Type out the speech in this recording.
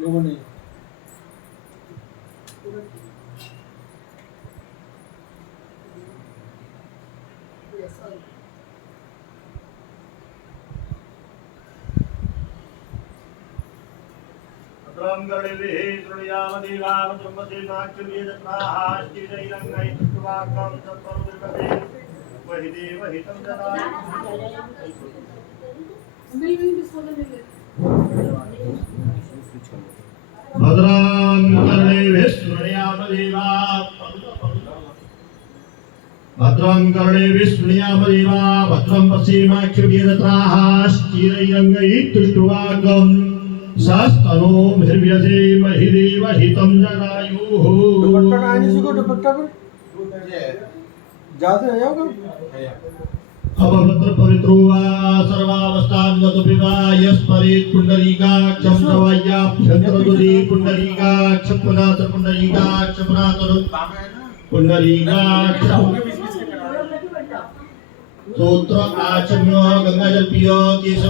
लोगों ने भद्रं कर्णेभिः शृणुयामदेवाः ब्रह्मसेनाक्षुर्यजत्राः स्थिरैरङ्गैस्तुवाकं तत्परुदृपते वहि देवहितं ददातु। भद्रं कर्णेभिः शृणुयामदेवाः भद्रं कर्णेभिः शृणुयामदेवाः भद्रं पश्येमाक्षुर्यजत्राः स्थिरैरङ्गैस्तुवाकं शास्तनो भीर्यसे महि देवहितं जगायुः। दुपट्टा का आने सीखो दुपट्टा को जाते हैं जाओगे अभद्र पवित्रो वा सर्वावस्थान्वतो विवा यस्परेत् पुण्डरीकाक्षं तवाय्याभ्यन्तरदुदे पुण्डरीकाक्ष पुनात पुण्डरीकाक्ष पुनातर पुण्डरीकाक्ष स्तोत्र आचम्य गंगाजल पियो केशव